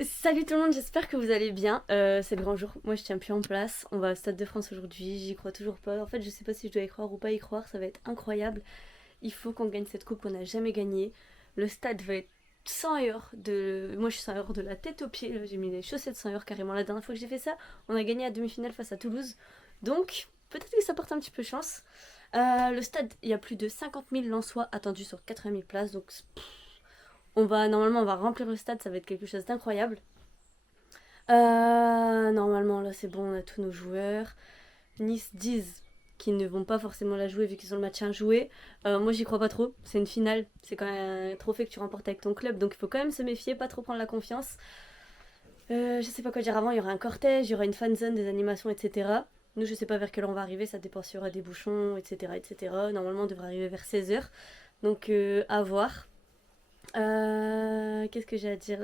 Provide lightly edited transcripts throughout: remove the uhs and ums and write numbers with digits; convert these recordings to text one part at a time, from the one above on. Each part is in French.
Salut tout le monde, j'espère que vous allez bien. C'est le grand jour, moi je tiens plus en place. On va au Stade de France aujourd'hui, j'y crois toujours pas. En fait, je sais pas si je dois y croire ou pas y croire, ça va être incroyable. Il faut qu'on gagne cette coupe qu'on n'a jamais gagnée. Le stade va être 100 heures de. Moi je suis 100 heures de la tête aux pieds, là j'ai mis les chaussettes 100 heures carrément. La dernière fois que j'ai fait ça, on a gagné à demi-finale face à Toulouse. Donc, peut-être que ça porte un petit peu chance. Le stade, il y a plus de 50 000 Lensois attendus sur 80 000 places, donc normalement on va remplir le stade, ça va être quelque chose d'incroyable. Normalement là c'est bon, on a tous nos joueurs. Nice disent qu'ils ne vont pas forcément la jouer vu qu'ils ont le match à jouer. Moi j'y crois pas trop, c'est une finale, c'est quand même un trophée que tu remportes avec ton club, donc il faut quand même se méfier, pas trop prendre la confiance. Je sais pas quoi dire avant, il y aura un cortège, il y aura une fanzone, des animations, etc. Nous je sais pas vers quelle heure on va arriver, ça dépend s'il y aura des bouchons, etc. etc. Normalement on devrait arriver vers 16 h. Donc à voir. Qu'est-ce que j'ai à dire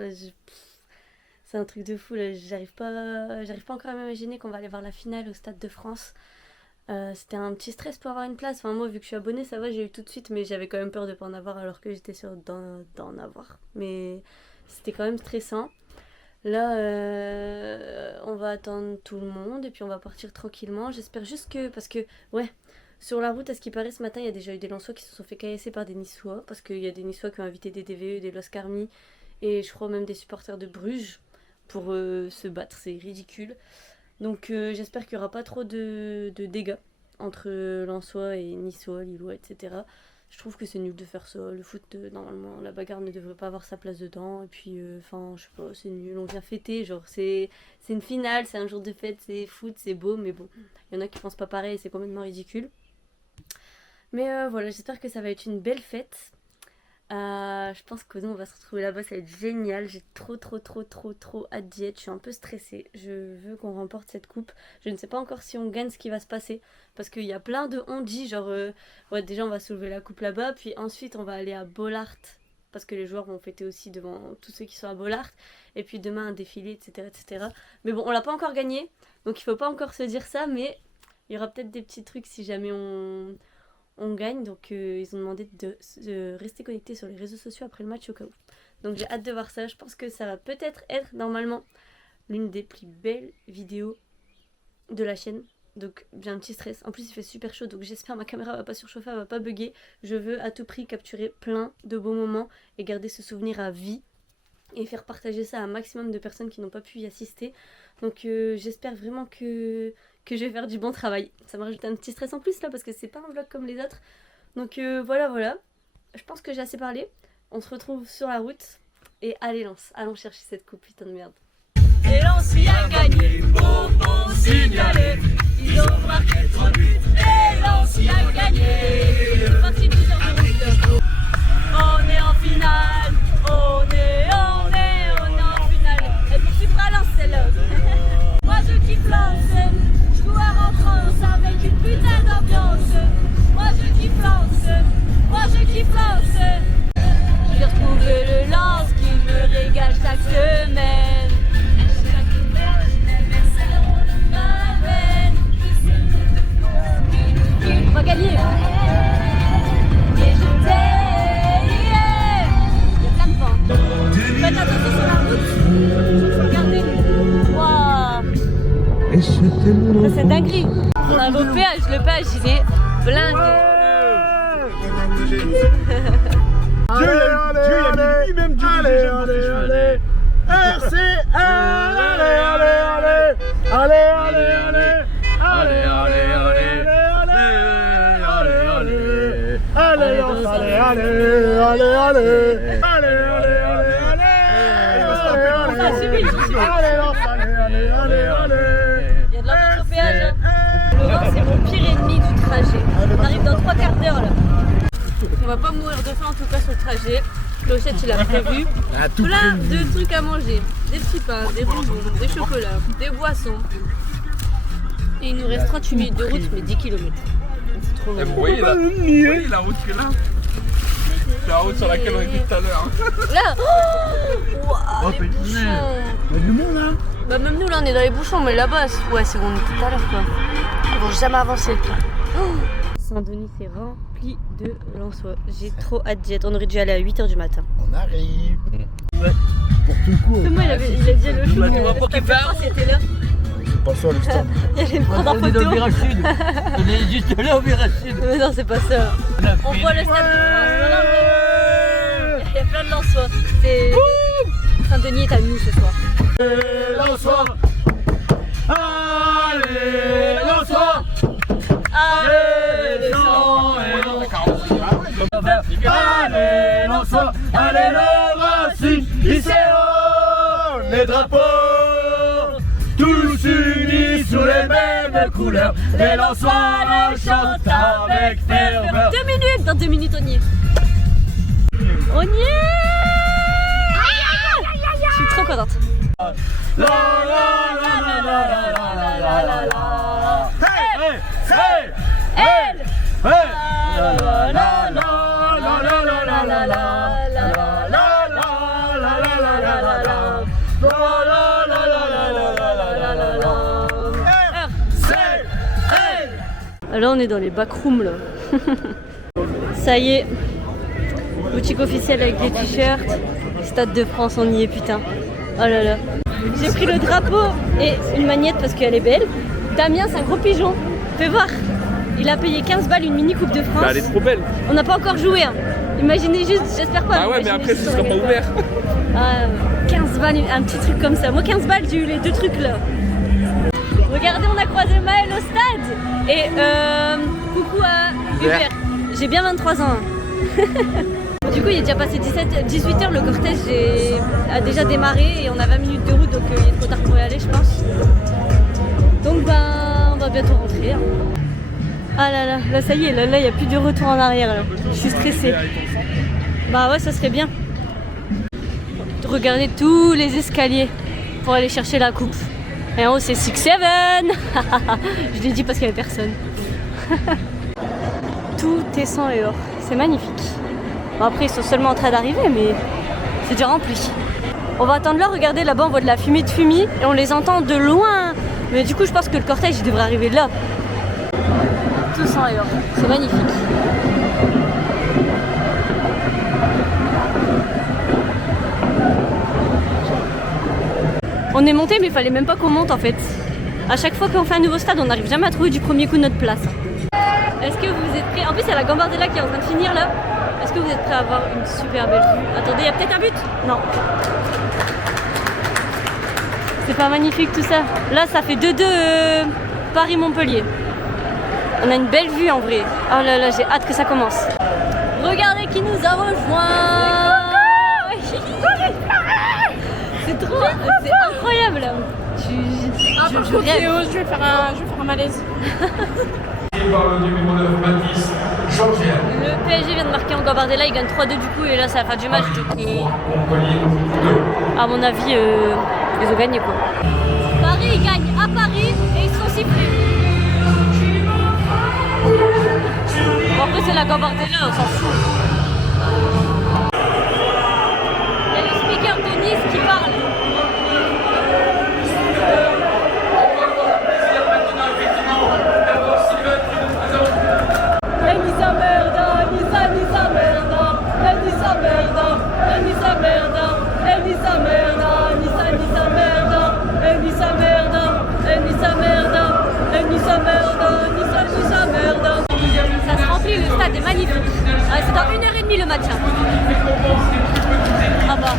C'est un truc de fou là, j'arrive pas encore à m'imaginer qu'on va aller voir la finale au Stade de France. C'était un petit stress pour avoir une place. Enfin moi vu que je suis abonnée ça va, j'ai eu tout de suite, mais j'avais quand même peur de pas en avoir alors que j'étais sûre d'en avoir. Mais c'était quand même stressant. Là on va attendre tout le monde et puis on va partir tranquillement. J'espère juste que, parce que ouais, sur la route, à ce qui paraît, ce matin, il y a déjà eu des Lensois qui se sont fait caillasser par des Niçois. Parce qu'il y a des Niçois qui ont invité des DVE, des Los Carmi, et je crois même des supporters de Bruges pour se battre. C'est ridicule. Donc j'espère qu'il n'y aura pas trop de dégâts entre Lensois et Niçois, Lillois, etc. Je trouve que c'est nul de faire ça. Le foot, normalement, la bagarre ne devrait pas avoir sa place dedans. Et puis, enfin, je sais pas, c'est nul. On vient fêter, genre, c'est une finale, c'est un jour de fête, c'est foot, c'est beau, mais bon, il y en a qui pensent pas pareil et c'est complètement ridicule. Mais voilà, j'espère que ça va être une belle fête. Je pense que nous on va se retrouver là-bas, ça va être génial. J'ai trop hâte d'y être. Je suis un peu stressée. Je veux qu'on remporte cette coupe. Je ne sais pas encore si on gagne ce qui va se passer. Parce qu'il y a plein de on-dit. Genre, ouais, déjà on va soulever la coupe là-bas. Puis ensuite on va aller à Bollaert. Parce que les joueurs vont fêter aussi devant tous ceux qui sont à Bollaert. Et puis demain un défilé, etc. etc. Mais bon, on l'a pas encore gagné. Donc il faut pas encore se dire ça. Mais il y aura peut-être des petits trucs si jamais on gagne, donc ils ont demandé de rester connectés sur les réseaux sociaux après le match au cas où. Donc j'ai hâte de voir ça, je pense que ça va peut-être être normalement l'une des plus belles vidéos de la chaîne. Donc j'ai un petit stress, en plus il fait super chaud, donc j'espère ma caméra va pas surchauffer, elle va pas bugger. Je veux à tout prix capturer plein de beaux moments et garder ce souvenir à vie et faire partager ça à un maximum de personnes qui n'ont pas pu y assister. Donc j'espère vraiment que je vais faire du bon travail. Ça me rajoute un petit stress en plus là parce que c'est pas un vlog comme les autres. Donc voilà. Je pense que j'ai assez parlé. On se retrouve sur la route. Et allez Lens, allons chercher cette coupe, putain de merde. Et Lens y a gagné, au signalé. Ils ont marqué 3 buts. Et Lens y a gagné. C'est parti 12 heures de route. On est en finale. On est en finale. Elle poursuivra Lens celle-là. Moi je kiffe Lens. Joueur en France avec une putain d'ambiance. Moi je kiffe Lens. J'ai retrouvé le Lens qui me régale chaque semaine. On va gagner. Et je l'ai. Il y a plein de vent. Faites attention sur la route. Regardez. Waouh. Ça c'est dinguerie. On arrive au péage, le péage il est blindé. Dieu, il a mis lui-même du rouge dans ses cheveux. RCL, Il y a de l'ambiance au péage. Le vent c'est mon pire ennemi du trajet. On arrive dans 3 quarts d'heure là. On va pas mourir de faim en tout cas sur le trajet. Clochette il a prévu plein de trucs à manger. Des petits pains, des bonbons, des chocolats, des boissons. Et il nous reste 38 minutes de route mais 10 km. C'est trop long. Vous voyez la route que là? C'est la route sur laquelle on était tout à l'heure. Là wow, les bouchons. Il y a du monde là. Bah même nous là on est dans les bouchons mais là-bas ouais c'est bon on est tout à l'heure quoi. Ils vont jamais avancer le pire. Saint-Denis, c'est rempli de Lensois. J'ai trop hâte d'y être. On aurait dû aller à 8h du matin. On arrive. Ouais. Pour tout le coup. Moi, il a dit le chou. Tu vois pas qu'il part. C'était là. C'est pas ça l'histoire. Il allait me prendre en On est dans le photo. virage sud. On est juste là au virage sud. Mais non, c'est pas ça. On voit le stade de France. Il y a plein de Lensois. Saint-Denis est à nous ce soir. Lensois. Allez, Lensois. Allez, Allez, Lensois. Allez, le Racing. Ici, les drapeaux. Tous unis sous les mêmes couleurs. Les Lensois chantent avec ferveur. 2 minutes. Dans 2 minutes, on y est. On y est. Je suis trop contente. La la la la la la la la la. Hey hey hey hey hey. La la la la la la la la la la la la la la la. Là, on est dans les backrooms là. Ça y est. Boutique officielle avec des t-shirts. Stade de France, on y est, putain. Oh là là. J'ai pris le drapeau et une magnette parce qu'elle est belle. Damien, c'est un gros pigeon. Fais voir. Il a payé 15 balles une mini Coupe de France. Bah, elle est trop belle. On n'a pas encore joué. Hein. Imaginez juste, j'espère pas. Ah ouais, mais imaginez après, juste ce sur sera la pas ouvert. Ah, 15 balles, un petit truc comme ça. Moi, 15 balles, j'ai eu les 2 trucs là. Regardez, on a croisé Maël au stade. Et coucou à Hubert. J'ai bien 23 ans. Du coup, il est déjà passé 18h, le cortège a déjà démarré et on a 20 minutes de route, donc il est trop tard pour y aller, je pense. Donc, on va bientôt rentrer. Hein. Ah là là, là ça y est, là il n'y a plus de retour en arrière. Là. Je suis stressée. Bah ouais, ça serait bien. Regardez tous les escaliers pour aller chercher la coupe. Et en haut, c'est 6-7. Je l'ai dit parce qu'il n'y avait personne. Tout est sang et or. C'est magnifique. Bon, après, ils sont seulement en train d'arriver, mais c'est déjà rempli. On va attendre là, regardez, là-bas, on voit de la fumée de fumée et on les entend de loin. Mais du coup, je pense que le cortège, il devrait arriver là. Tout sang et or. C'est magnifique. On est monté, mais il fallait même pas qu'on monte en fait. À chaque fois qu'on fait un nouveau stade, on n'arrive jamais à trouver du premier coup notre place. Est-ce que vous êtes prêts? En plus, il y a la Gambardella qui est en train de finir là. Est-ce que vous êtes prêts à avoir une super belle vue? Attendez, il y a peut-être un but? Non. C'est pas magnifique tout ça? Là, ça fait 2-2 Paris-Montpellier. On a une belle vue en vrai. Oh là là, j'ai hâte que ça commence. Regardez qui nous a rejoint. C'est trop, c'est incroyable. Je rêve. Je vais faire un malaise. Par le numéro 9, Mathis Georgienne. Le PSG vient de marquer en Gambardella, il gagne 3-2 du coup et là c'est la fin du match. Donc, Montpellier 2. à mon avis, ils ont gagné quoi. Paris gagne à Paris et ils sont sifflés. Bon, après c'est la Gambardella, on s'en fout. Il y a le speaker de Nice qui parle. Ça se remplit, le stade est magnifique. Ah, c'est dans 1h30 le match. Hein. Ah bah.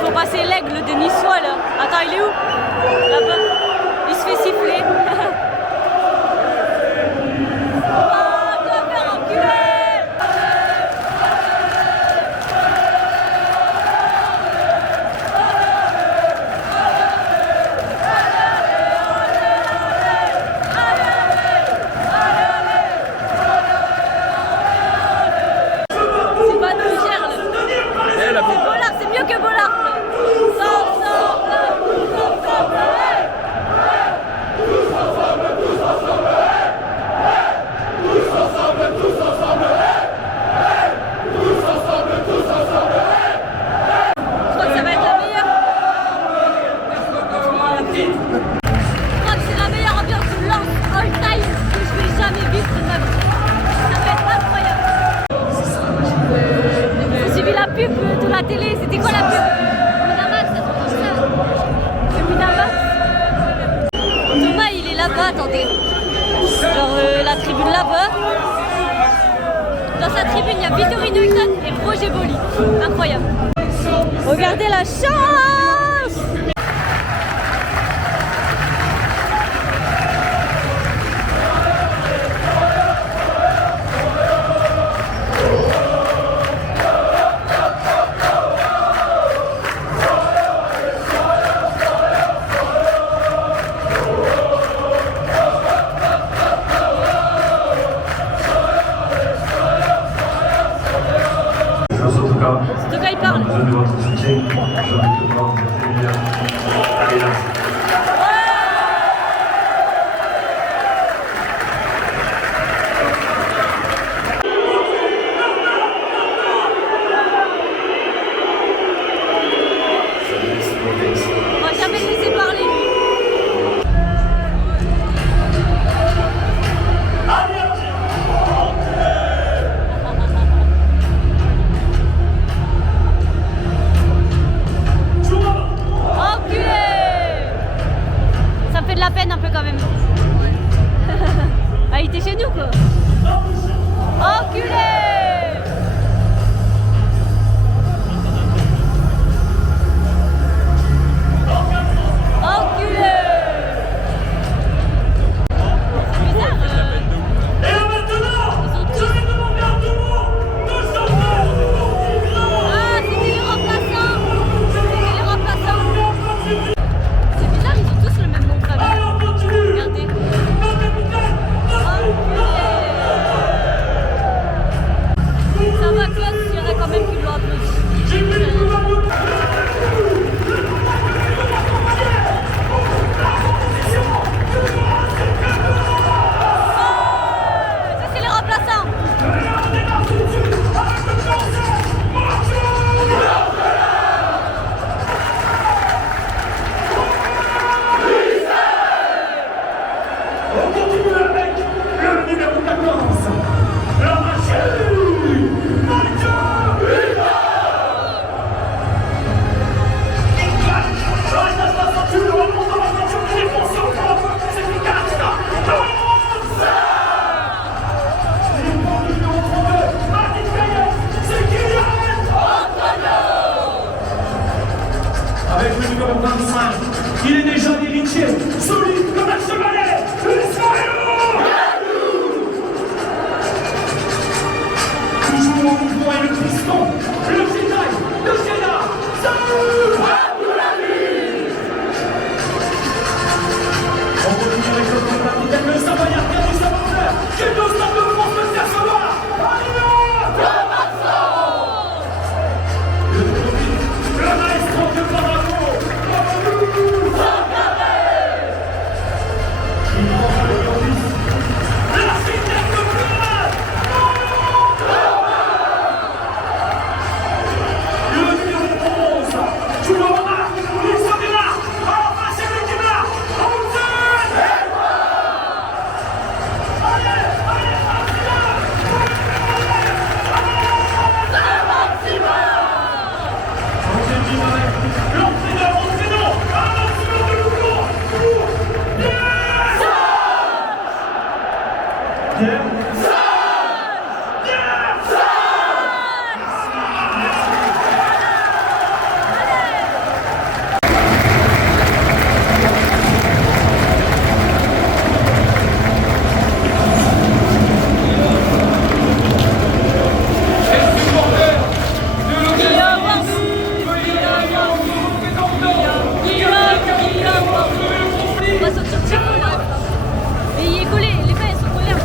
Faut passer l'aigle de Niçois là. Attends, il est où? Là-bas. Il se fait siffler. tribune là-bas. Dans sa tribune, il y a Vittorino Hutton et Roger Boli. Incroyable. Regardez la chance! En tout cas, il parle. De votre soutien, j'ai envie de voir allez là. On va jamais le laisser parler. Ça me fait de la peine un peu quand même. Ah, il était chez nous quoi. Enculé! Enculé! C'est bizarre. Et là maintenant, je vais demander à tout le monde de chanter le nouveau programme. Ah, c'était les remplaçants! C'était les remplaçants! C'est bizarre, ils ont tous le même nom de famille. Alors continue. Regardez. Mon capitaine, Ça va, classe, il y aurait quand même qui lui applaudit. j'ai pris le gouvernement. Ça, c'est les remplaçants! On continue avec le numéro 14, la machine, Michael Reste à sa ceinture, on monte dans la ceinture qui défonce sur le camp, c'est efficace. Le numéro 32, Martin Payet, c'est Kylian avec le numéro 25, il est déjà l'héritier, solide comme un chevalet, toujours au mouvement et le piston, le Jedi, le Jedi, salut on continue avec le capitaine, le Savoyard, bien du savoir-faire, qui est au stade de France, le faire savoir, le maestro de Bravo, la finesse de Florent, le numéro 11, toujours en marque, il s'en est là, enfin c'est lui qui marque, l'entraîneur, un entraîneur de Lougon, Pierre On va sortir de là. Et il est collé, les mains elles sont collées un peu.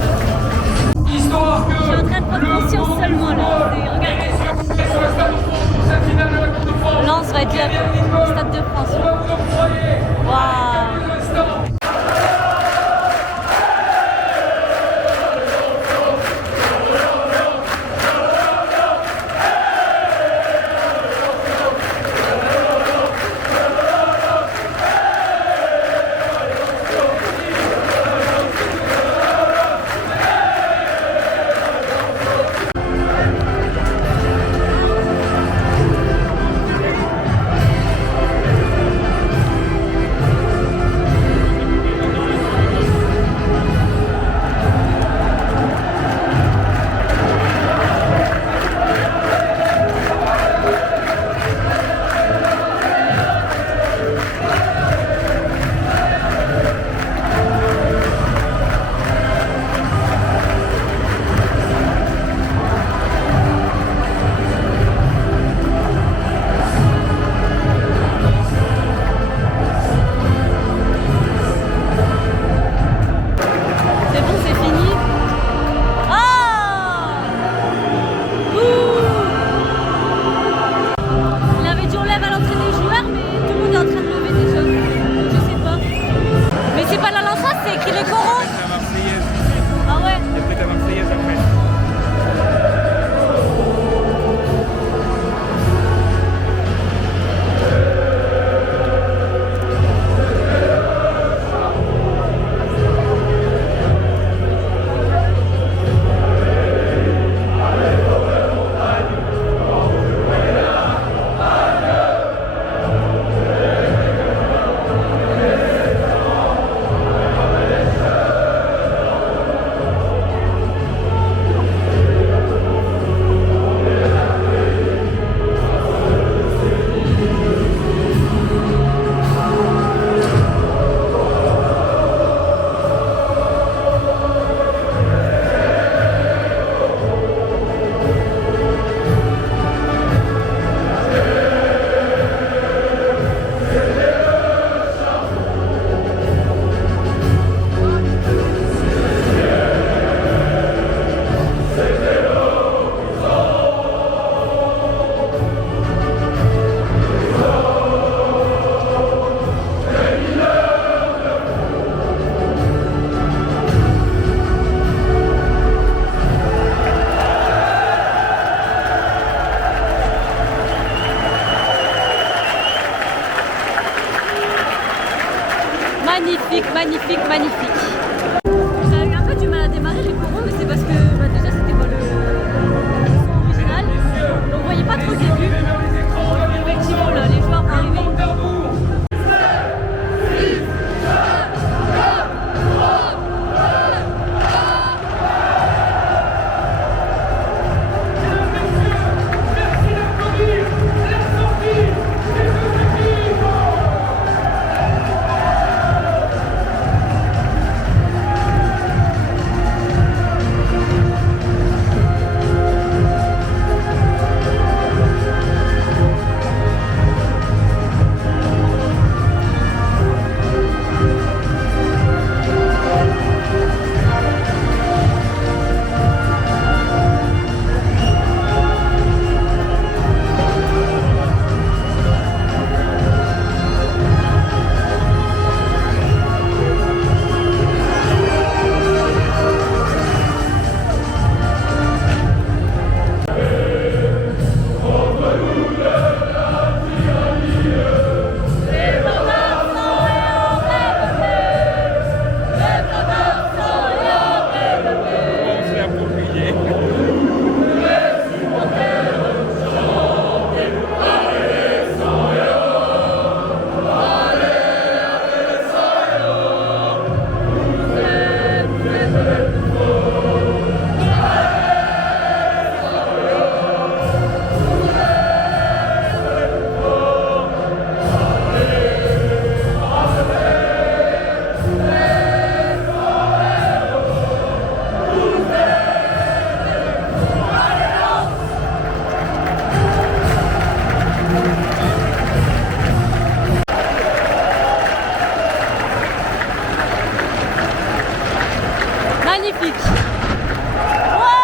Ouais!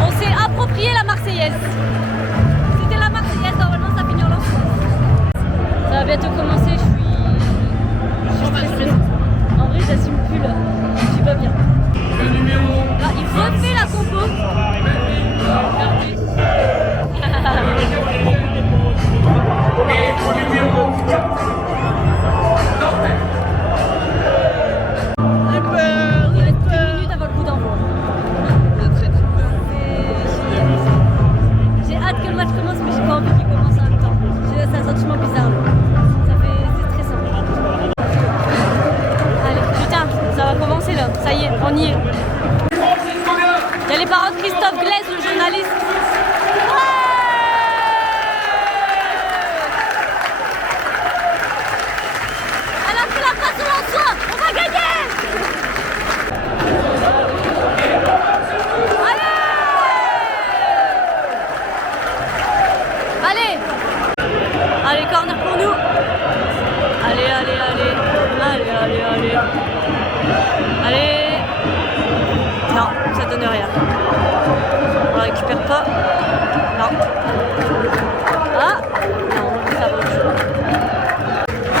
On s'est approprié la Marseillaise. C'était la Marseillaise, normalement ça finit en Lensoise. Ça va bientôt commencer, je suis stressée. En vrai, j'assume plus là. Je suis pas bien. Là, il refait la compo. Il reste 2 minutes avant le coup d'envoi. J'ai hâte que le match commence, mais j'ai pas envie qu'il commence en même temps. C'est un sentiment bizarre. C'est stressant. Allez, putain, ça va commencer là. Ça y est, on y est. Il y a les paroles de Christophe Glaise, le journaliste. Elle a fait la passe au Lensois. On va gagner. Allez. Allez, corner pour nous. Allez, allez, allez. Allez, allez, allez. Allez. Non, ça donne rien. On la récupère pas. Non. Ah. Non, ça va.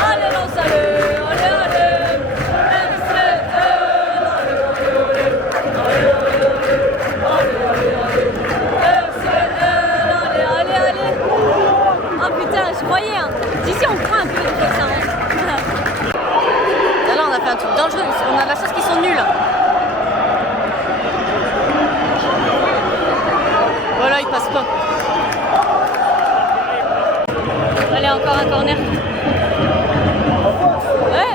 Allez, lance, allez. Allez, allez. Allez, allez, allez. Ah putain, je croyais. Hein. D'ici, on craint un peu des fois que ça rentre. Là, on a fait un truc dangereux. On a la chance qu'ils sont nuls. Voilà, il passe pas. Allez, encore un corner. Ouais.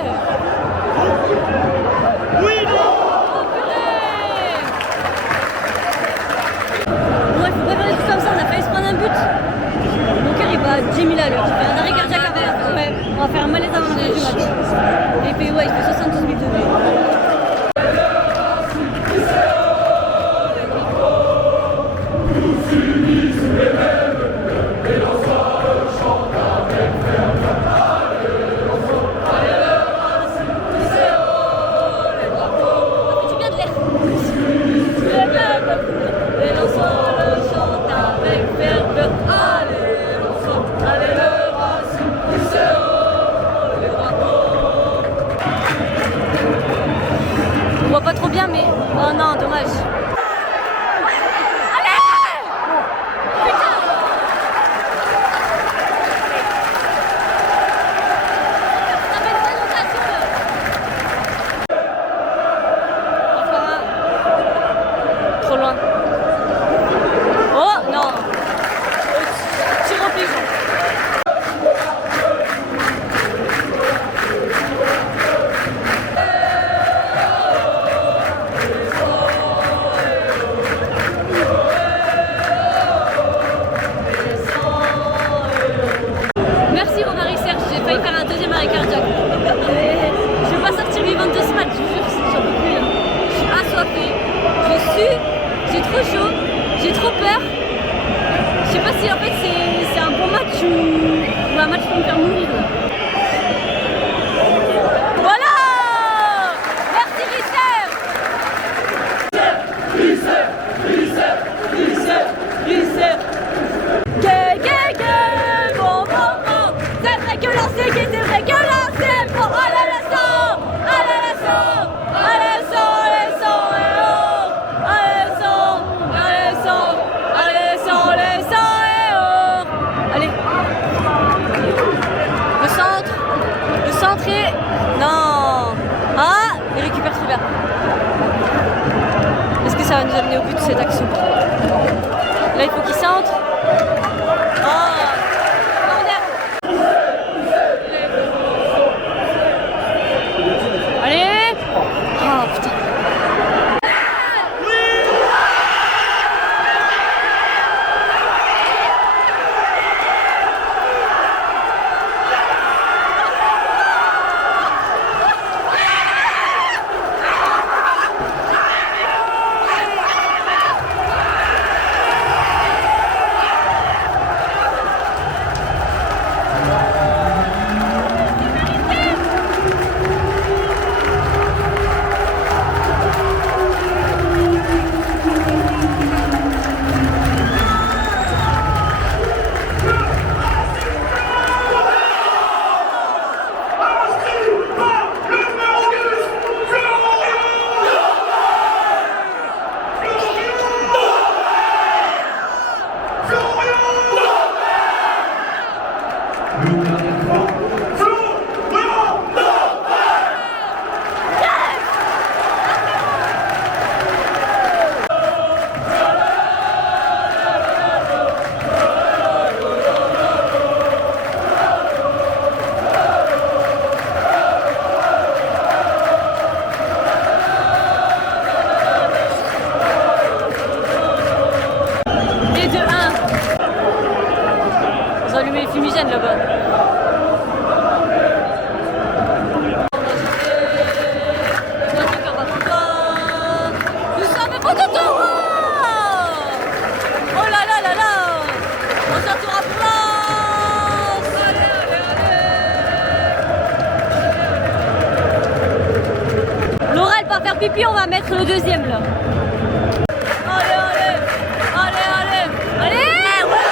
Oui, non. Oh, purée. Ouais, faut pas faire des trucs comme ça, on a failli se prendre un but. Mon cœur il va à 10 000 à l'heure. J'ai fait un arrêt cardiaque avant. Ouais, on va faire un malaise avant la fin du match. Et puis ouais, il fait 72 000 degrés. On voit pas trop bien, mais oh non, dommage. Allez! Putain! Ça fait une bonne rotation là. Encore un. Trop loin. Oh non! Tir au pigeon. Merci Romaric Serge, j'ai failli faire un deuxième arrêt cardiaque. Je vais pas sortir vivante de ce match, je vous jure, j'en peux plus là. Je suis assoiffée, je sue, j'ai trop chaud, j'ai trop peur. Je sais pas si en fait c'est un bon match ou un match pour me faire mourir. Voilà! Merci Richard! Richard! Bon, c'est vrai que lancer, c'est vrai que lancer, bon, allez l'assaut, allez l'assaut, allez l'assaut, allez l'assaut, allez l'assaut, allez l'assaut, allez l'assaut, allez l'assaut, allez. Le centre est... Non. Ah, il récupère très bien. Est-ce que ça va nous amener au but de cette action? Là, il faut qu'il centre. Allez! Oh putain! marque le deuxième là. Allez, allez, allez, allez, allez, ouais.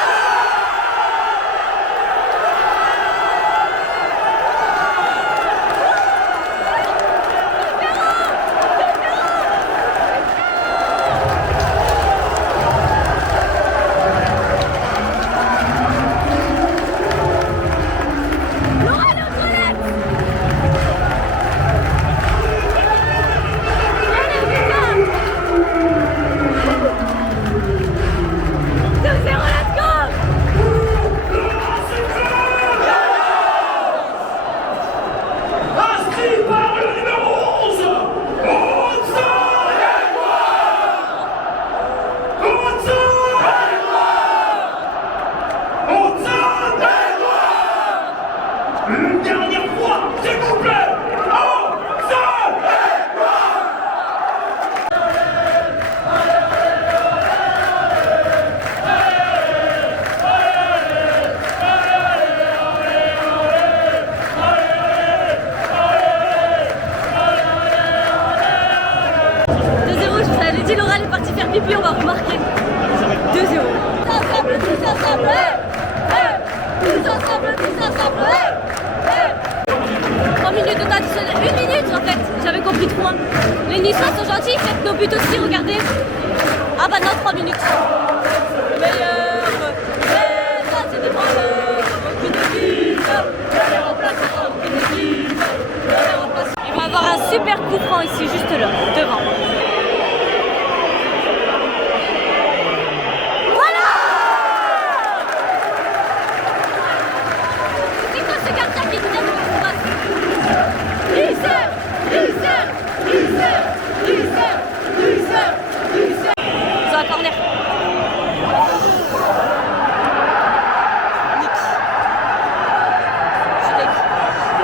Une dernière fois, s'il vous plaît. Je vous avais dit, Laura elle est partie faire pipi, on va remarquer. 2-0. Tous ensemble, tous ensemble, tous ensemble, tous ensemble, 3 minutes de temps additionnel, 1 minute en fait, j'avais compris 3. Les Niçois sont gentils, faites nos buts aussi, regardez. Ah bah non, 3 minutes. Le meilleur, c'est des voleurs, aucune équipe, les remplaçants, aucune équipe, les remplaçants. Il va y avoir un super coup franc ici, juste là, devant. Ils ont un corner. Nick. Je suis deg. Chier.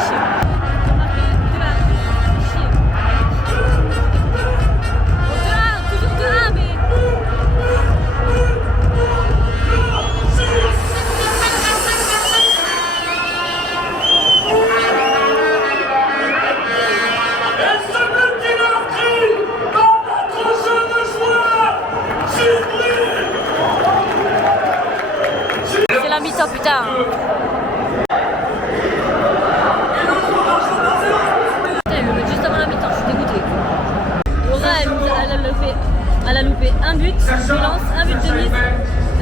Chier. Bon, 2-1, toujours 2-1, mais... C'est la mi-temps, putain. Putain, ils le mettent juste avant la mi-temps, je suis dégoûtée. Laura, elle a loupé un but, je lance, un but de Nice.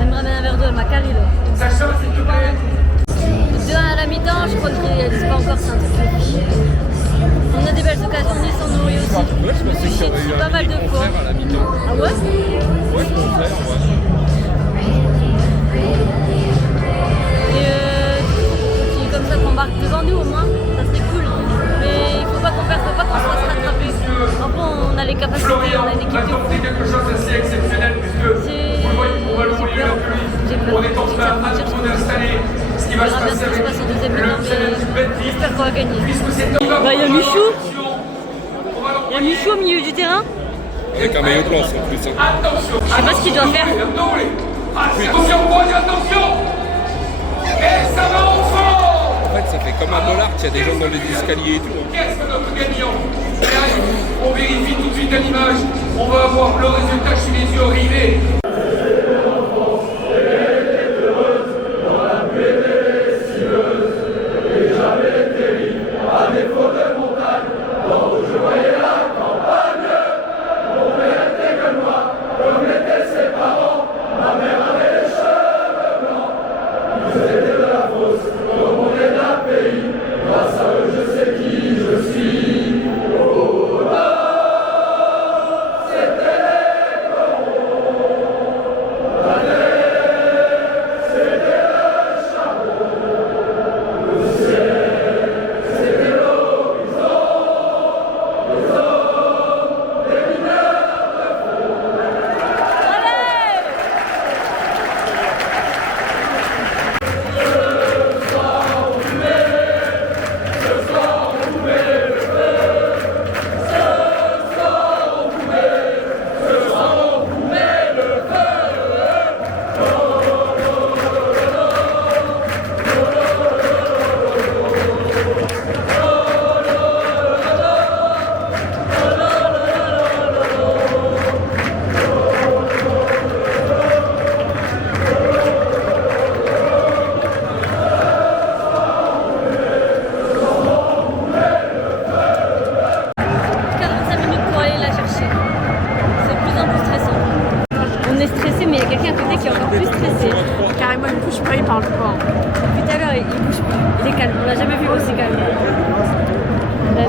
Elle me ramène un verre d'eau, elle m'a calé là. 2-1 à la mi-temps, je crois que je réalise pas encore, c'est un truc de fou. On a des belles occasions, Nice en nourrit aussi. Ouais, je pensais qu'il y avait eu pas mal de fois. à la mi-temps. Ah ouais? Ouais, je pensais, ouais. Et si comme ça qu'on marque devant nous au moins, ça serait cool. Mais il faut pas qu'on perde, faut pas qu'on se fasse rattraper. Après on a les capacités, on a une équipe de fou. C'est quelque chose d'assez exceptionnel puisque on va le voler là plus. On est en train à trop d'installer ce qui va se passer avec le challenge Bentley. J'espère qu'on va gagner. Puisque c'est Bah, il y a Michou. Il y a Michou au milieu du terrain. Avec un maillot blanc en plus. Hein. Attention. Je sais pas ce qu'il doit faire. Attention, attention. Et ça va en fond. En fait, ça fait comme un dollar qu'il y a des gens dans les escaliers et tout. Qu'est-ce que notre gagnant? On vérifie tout de suite à l'image. On va avoir le résultat chez les yeux rivés.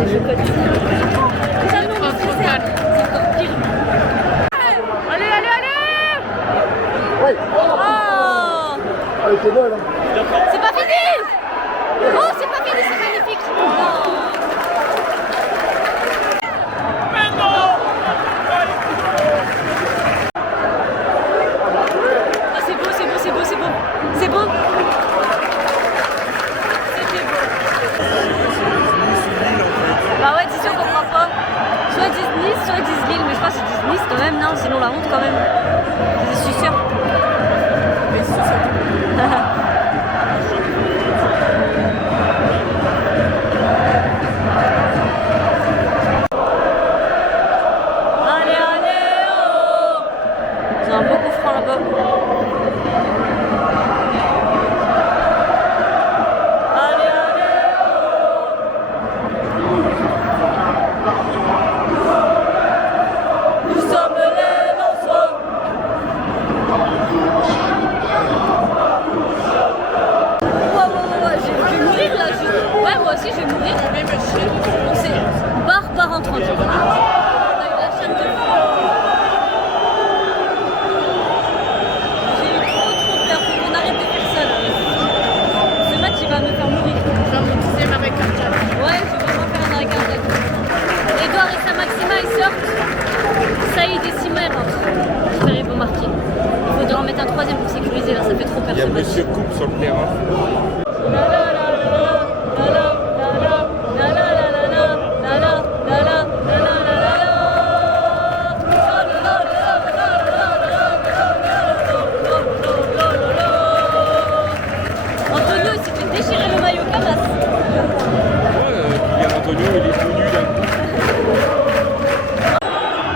je cote. Déjà, nous, on est stressés. C'est encore pire. Allez, allez, allez! Ouais. Oh! Elle était belle, hein. C'est pas fini! Oh, c'est pas fini, c'est magnifique! Non! Ah, c'est beau, c'est beau, c'est beau, c'est beau! C'est beau! C'était beau! Bah ouais, dis on comprend pas. Soit ils disent Nice, soit ils disent Lille, mais je pense qu'ils disent Nice quand même, non? Sinon la honte quand même. Je suis sûre. Mais c'est ça. Allez, allez, oh! Ils ont un beau coup franc là-bas. Allez, allez, oh! Nous sommes les Lensois. Ouais, je vais mourir là. Ouais, moi aussi je vais mourir. On s'est barre en 30. On a eu la chaîne de fou. J'ai eu trop peur. Faut qu'on arrête de faire ça là. Ce match il va me faire mourir. Genre mon deuxième arrêt cardiaque. Ouais, je vais vraiment faire un arrêt cardiaque. Edouard et sa Maxima ils sortent. Saïd et Sima ils rentrent. J'espère qu'ils vont marquer. Il faudra en mettre un troisième pour sécuriser là, ça fait trop peur Il y a ce match. Monsieur Coupe sur le terrain. Antonio il s'est fait déchirer le maillot comme as. Kylian Antonio, il est venu là.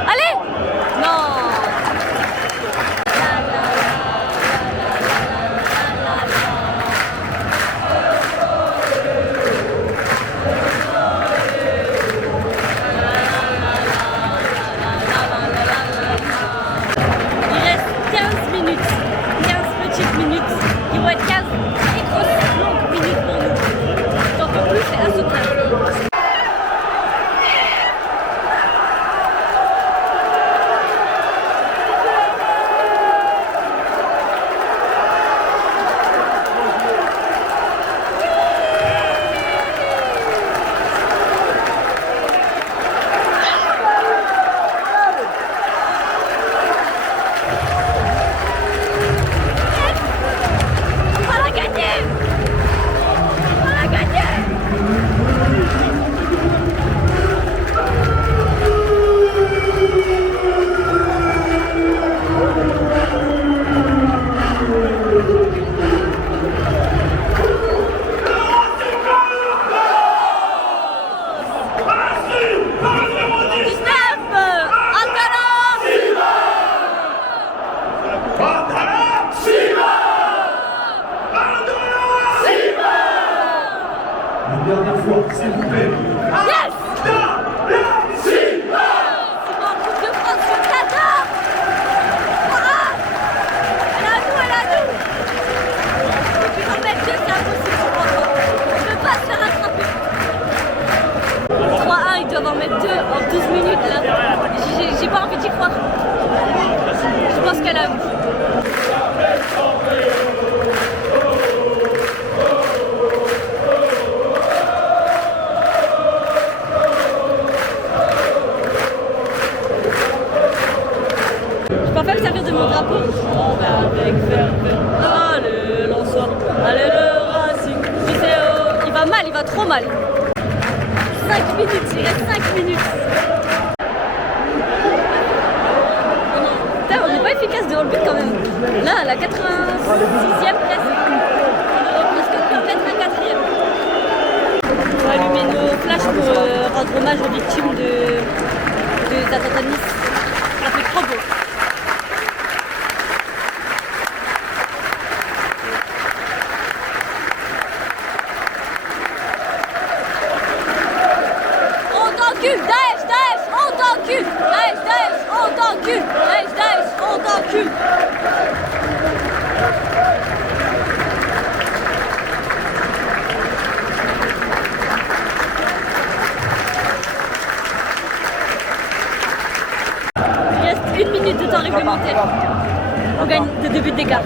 Allez! Non! Il reste 15 minutes, 15 petites minutes, qui vont être 15 très grosses longues minutes pour nous. Tant que plus, c'est à sauter. On l'a gagné! On l'a gagné! Une dernière fois, s'il vous plaît. Yes! C'est mon Coupe de France, je t'adore! Ah! Elle est à nous, elle est à nous! Et puis en mettre deux, c'est impossible pour moi. On ne peut pas se faire attraper. 3-1, ils doivent en mettre deux en 12 minutes là. J'ai pas envie d'y croire. Je pense qu'elle a vu. Je peux pas me servir de mon drapeau. Avec ferveur. Allez, Lensois. Allez, le Racing. Il va mal, il va trop mal. 5 minutes, il reste 5 minutes. Putain, on n'est pas efficace devant le but quand même. Là, à la 86e presque. On aurait presque pu en mettre un 4e. On va allumer nos flashs pour rendre hommage aux victimes des attentats de Nice. Ça fait trop beau. On t'encule, Daesh, Daesh, on t'encule, Daesh, Daesh, on t'encule, Daesh, Daesh, on t'encule. le temps réglementaire. On gagne de 2 buts d'écart.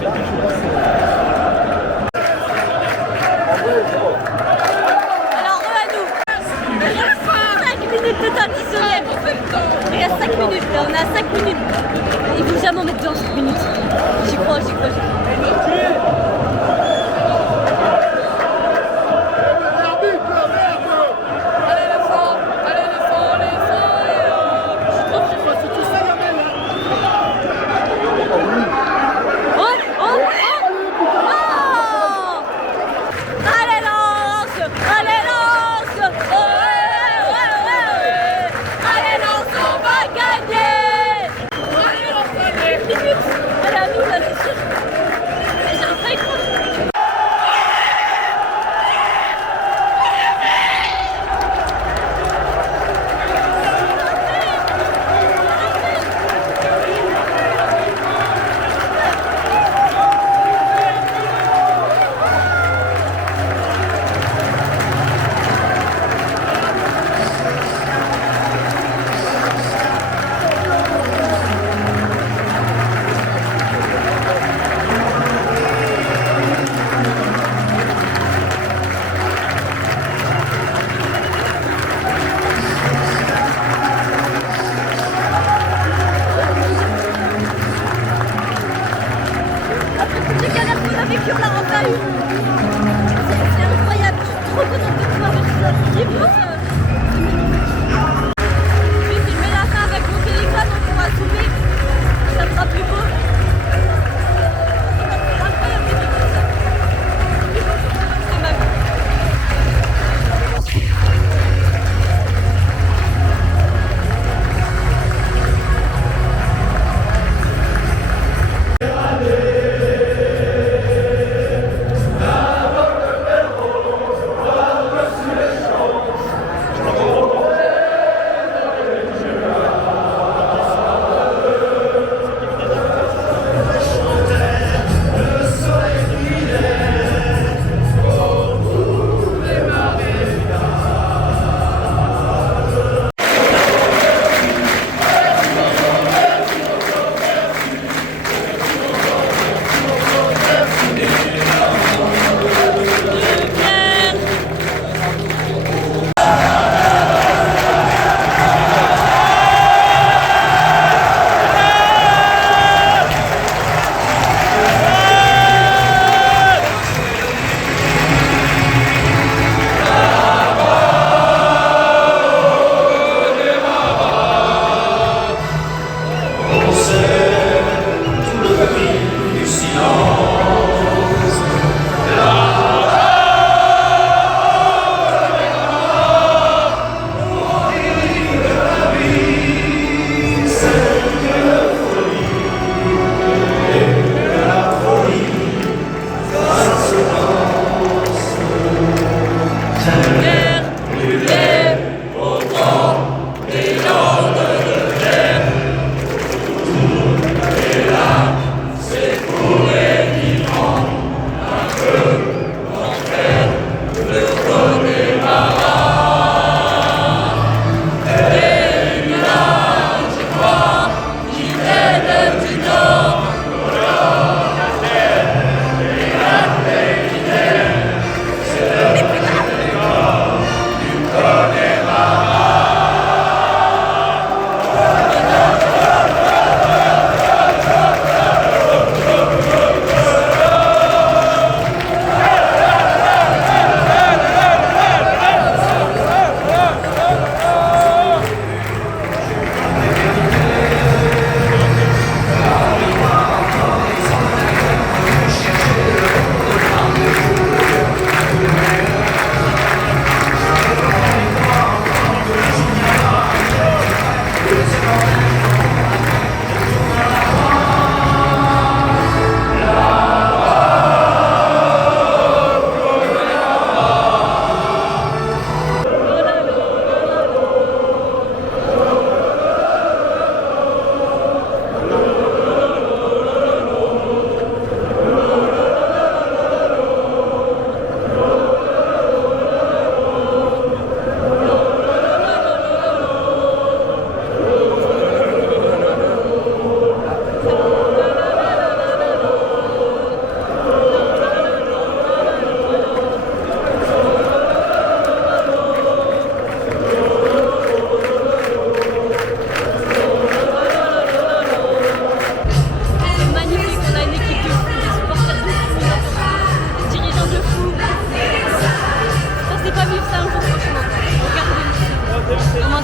Alors, à nous. Il reste 5 minutes de temps additionnel. Il reste 5 minutes. Là, on a 5 minutes. Il faut jamais en mettre dans 5 minutes. J'y crois, j'y crois, j'y crois. Allez, à nous là, c'est sûr. J'arrive pas à y croire.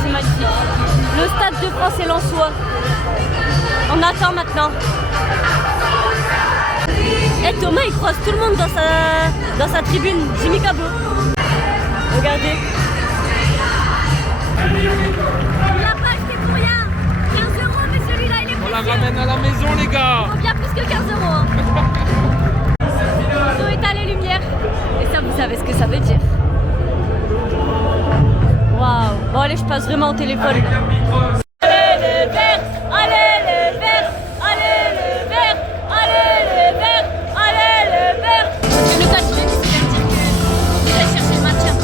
c'est magnifique. Le stade de France est lensois. On attend maintenant. Et Thomas il croise tout le monde dans sa tribune. Jimmy Cabot. Regardez. Il l'a pas acheté pour rien. 15 €, mais celui-là il est On la précieux. ramène à la maison, les gars. Il vaut bien plus que 15 €. Hein. Ils ont éteint les lumières. Et ça, vous savez ce que ça veut dire. Waouh. Bon allez, je passe vraiment au téléphone. Allez les verts, allez les verts, allez les verts, allez les verts, allez les verts. Parce que le coach il vient de dire que vous allez chercher le maintien.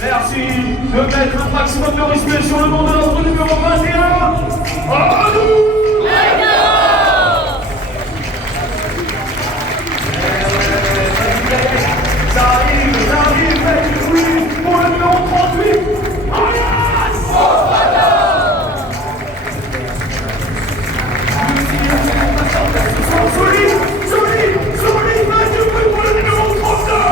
Merci de mettre un maximum de respect sur le nom de notre numéro 21. Amadou! Ça arrive, mec, oui, pour le numéro 38. Ariane! Solide, mec, pour le numéro 39.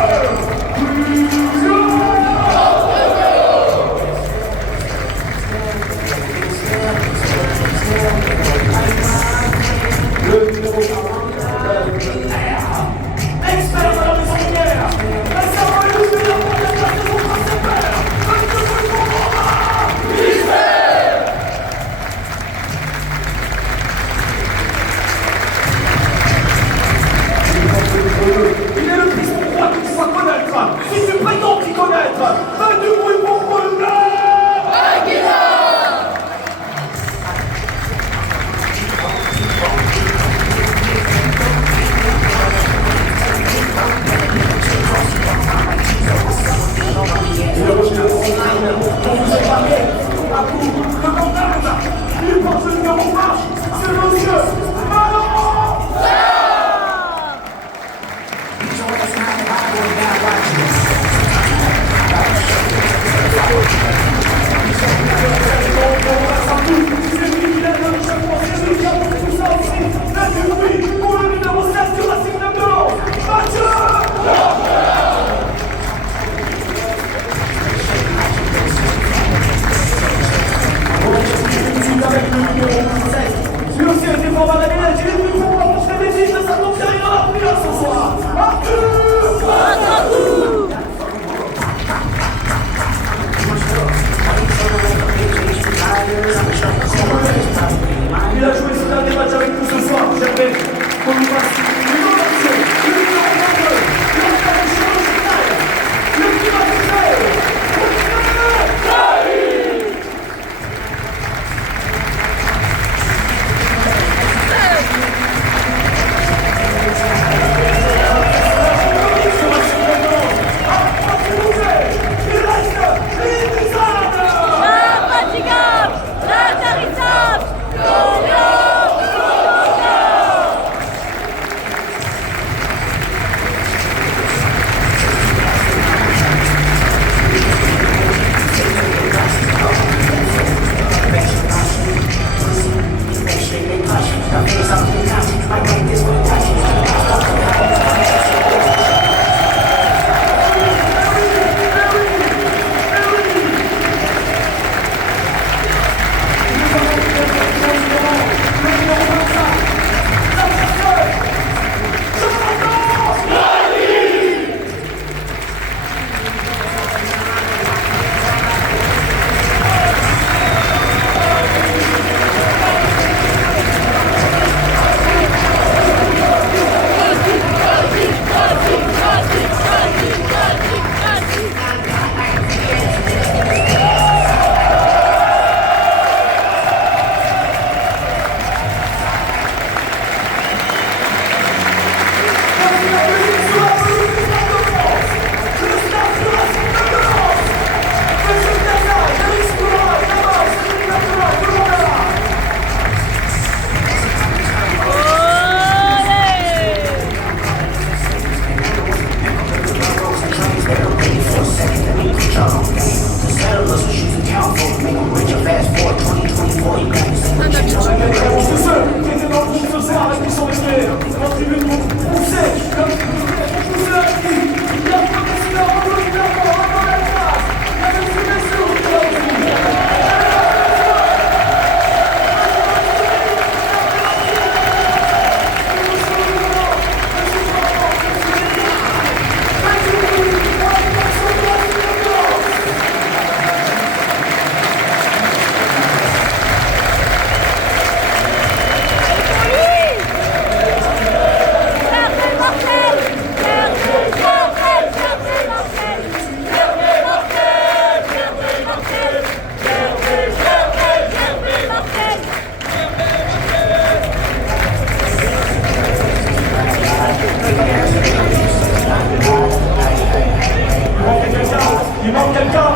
Il manque quelqu'un.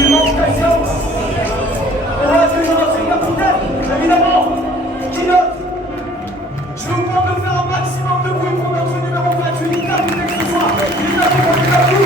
Il manque quelqu'un. Est-ce que j'ai un capitaine? Évidemment. Qui note? Je vous demande de faire un maximum de bruit pour notre numéro 28. Capitaine ce soir. Il va vous prendre à vous.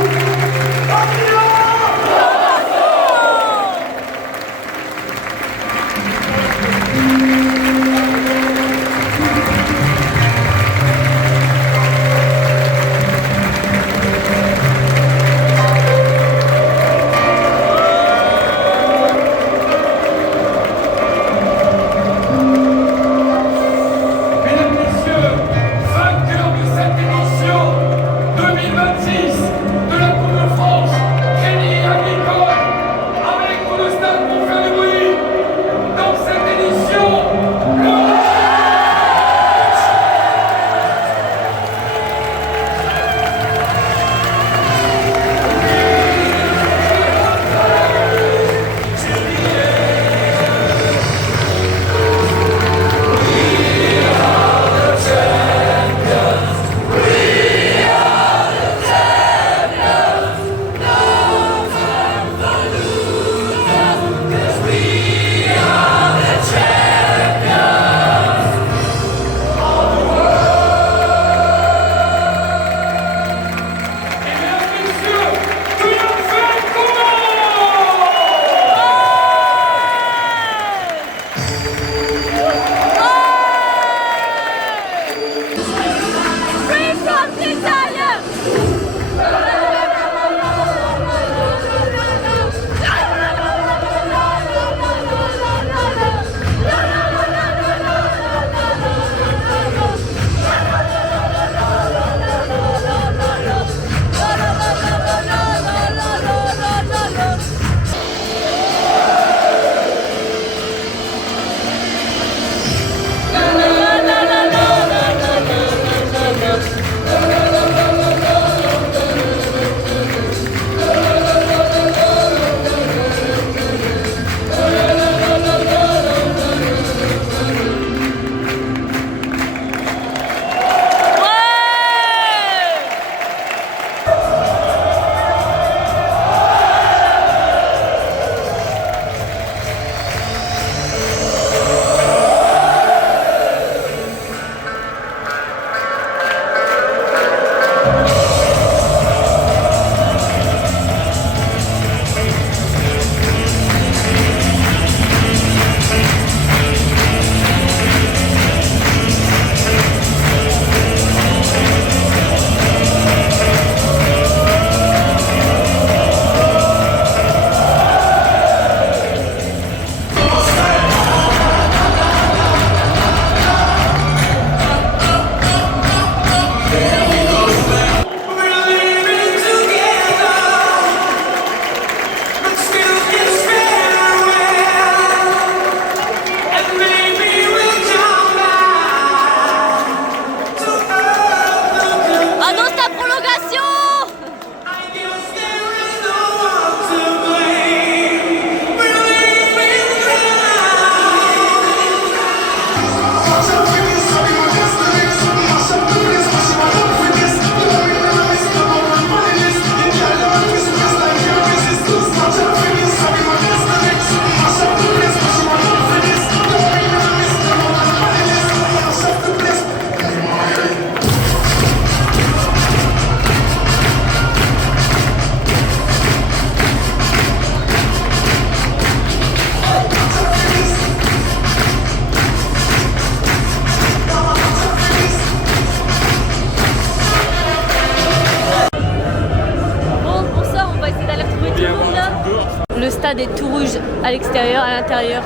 Le stade est tout rouge à l'extérieur, à l'intérieur.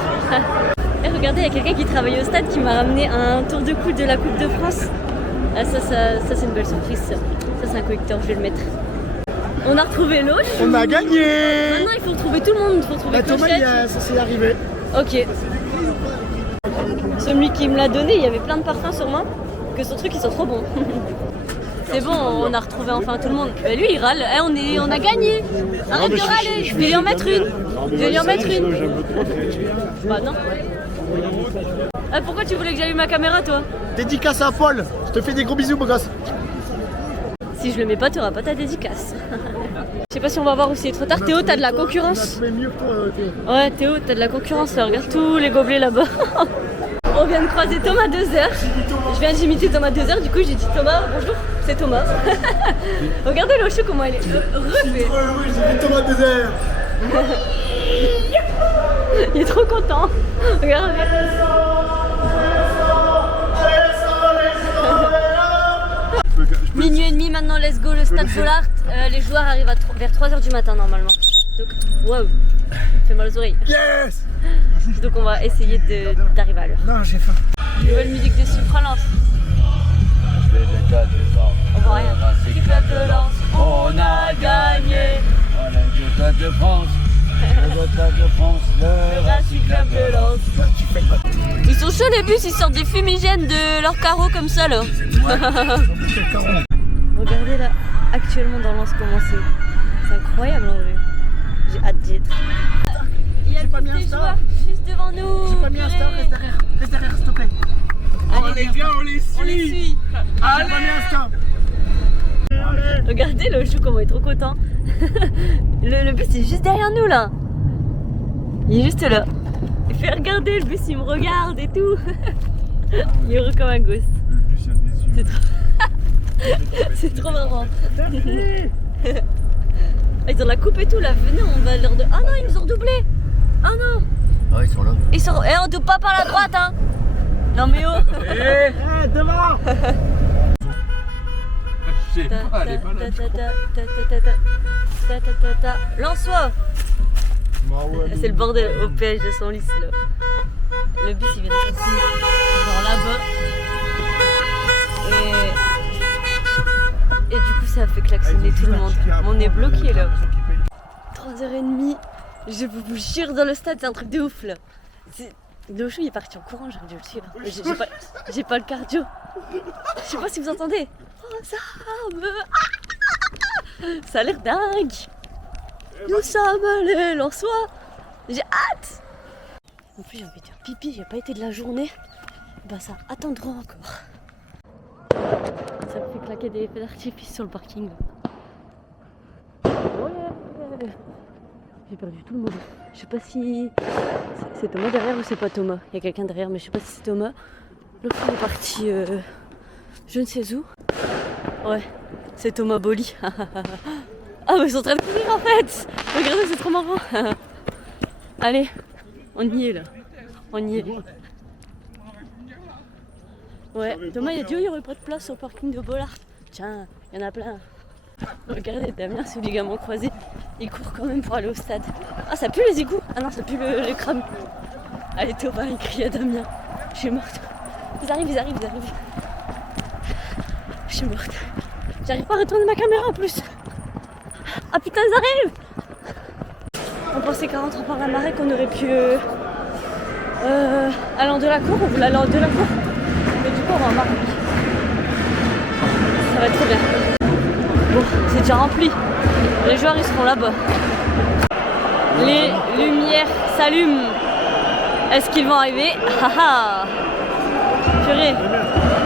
Et regardez, il y a quelqu'un qui travaille au stade qui m'a ramené un tour de coude de la Coupe de France. Ah, ça c'est une belle surprise. Ça c'est un collecteur, je vais le mettre. On a retrouvé l'eau. On a gagné. Maintenant il faut retrouver tout le monde, il faut retrouver Thomas il est censé y arriver. Ok. Celui qui me l'a donné, il y avait plein de parfums sur moi. Que son truc, ils sont trop bons. C'est bon, on a retrouvé enfin tout le monde. Mais lui il râle, on a gagné. Arrête de râler, je vais lui en mettre une. Je vais lui en mettre une. Bah non. Ah, pourquoi tu voulais que j'allume ma caméra toi? Dédicace à Paul, je te fais des gros bisous beau gosse. Si je le mets pas, t'auras pas ta dédicace. Je sais pas si on va voir aussi, il est trop tard. Théo, t'as de la concurrence. Ouais, Théo, t'as de la concurrence là. Regarde tous les gobelets là-bas. On vient de croiser Thomas 2h. Je viens d'imiter Thomas 2h, du coup j'ai dit Thomas, bonjour, c'est Thomas. Regardez le chou comment elle est refait. Thomas 2h. Il est trop content. Regardez. Minuit et demi maintenant, let's go, le stade Bollaert. Les joueurs arrivent vers 3h du matin normalement. Donc, waouh, ça fait mal aux oreilles. Yes. Donc on va essayer d'arriver à l'heure. Non, j'ai faim. Nouvelle musique de Supralance. On voit rien. Club de Lens, on a gagné. On est le Stade de France. Le Stade de France, le Racing Club de Lens. Ils sont chauds les bus, ils sortent des fumigènes de leurs carreaux comme ça là. Regardez là, actuellement dans Lens comment c'est incroyable en vrai. J'ai hâte d'y être. Il y a des joueurs juste devant nous. J'ai pas mis un star, reste derrière, s'il te plaît. On les vient, on les suit. J'ai pas mis un star. Regardez le chou comment il est trop content. Le bus est juste derrière nous là. Il est juste là. Il fait regarder, le bus il me regarde et tout. Il est heureux comme un gosse. C'est trop... C'est trop marrant. Ils ont la coupe et tout là, venez on va leur de... Ah non ils nous ont redoublé. Ah non. Ah, ils sont là. Ils sont... Eh on double pas par la droite hein. Non mais oh. Eh, devant. Je sais pas, elle est pas là. Lance-toi. C'est le bordel au péage de son lycée là. Le bus il vient de passer genre là-bas. Et du coup ça a fait klaxonner tout le monde. On est bloqué là. 3h30. Je vous jure dans le stade c'est un truc de ouf là. Le chou il est parti en courant, j'aurais dû le suivre. J'ai pas le cardio. Je sais pas si vous entendez. Oh ça ça a l'air dingue. Nous sommes les Lensois. J'ai hâte. En plus j'ai envie de faire pipi, j'ai pas été de la journée. Bah ça attendra encore. Ça me fait claquer des feux d'artifice sur le parking. Ouais. J'ai perdu tout le monde. Je sais pas si c'est Thomas derrière ou c'est pas Thomas. Il y a quelqu'un derrière mais je sais pas si c'est Thomas. L'autre il est parti je ne sais où. Ouais, c'est Thomas Boli. Ah mais ils sont en train de courir en fait. Regardez c'est trop marrant. Allez, on y est là. On y est. Ouais, Thomas il a dit oh, il n'y aurait pas de place sur le parking de Bollaert. Tiens, il y en a plein. Regardez Damien sous ligament croisé. Il court quand même pour aller au stade. Ah ça pue les égouts. Ah non ça pue le crâne. Allez Thomas il crie à Damien. Je suis morte. Ils arrivent. Je suis morte. J'arrive pas à retourner ma caméra en plus. Ah putain ils arrivent. On pensait qu'en rentrant par la marée qu'on aurait pu aller en de la cour. On voulait aller en de la cour. Mais du coup on va en marée. Ça va être trop bien. Bon c'est déjà rempli. Les joueurs ils seront là-bas. Les lumières s'allument. Est-ce qu'ils vont arriver? Haha. Purée.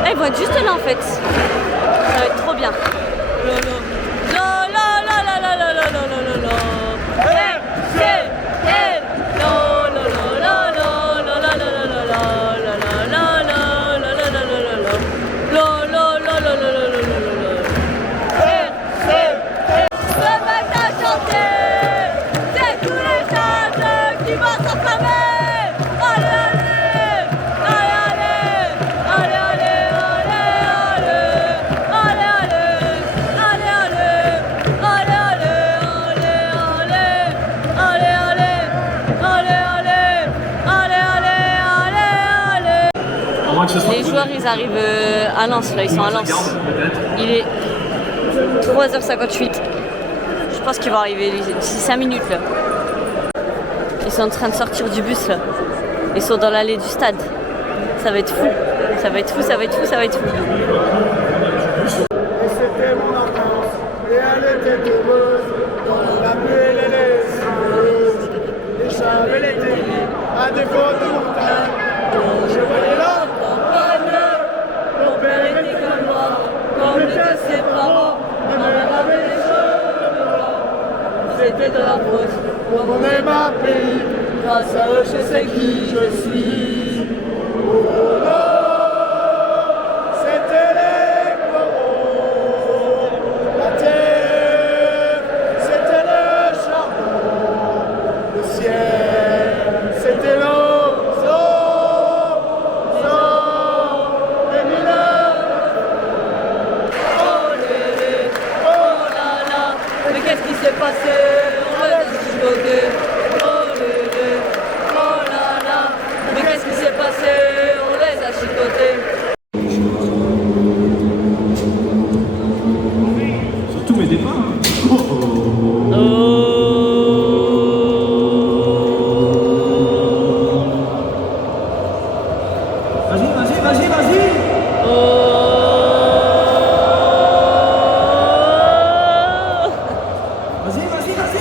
Eh, ils vont être juste là en fait. Ça va être trop bien. Les joueurs ils arrivent à Lens là, ils sont à Lens. Il est 3h58. Je pense qu'ils vont arriver d'ici 5 minutes là. Ils sont en train de sortir du bus là. Ils sont dans l'allée du stade. Ça va être fou. Ça va être fou. Et c'était mon enfance, et elle était heureuse, dans la pluie et les laisses. Et j'avais l'été, à défaut de montagne, je voyais la campagne. Mon père était comme moi, comme étaient ses parents, te rapproche. Pour donner ma pays, grâce à eux je sais qui je suis. Oh là, c'était les coraux, la terre, c'était le charbon, le ciel, c'était l'ozone, les mineurs. Oh lélé, oh là là, mais qu'est-ce qui s'est passé? On laisse chicoter. Oh lélé, oh là là, mais qu'est-ce qui s'est passé? On les a chicotés. Surtout mes départs. Vas-y, vas-y, vas-y, vas-y. Vas-y, vas-y, vas-y.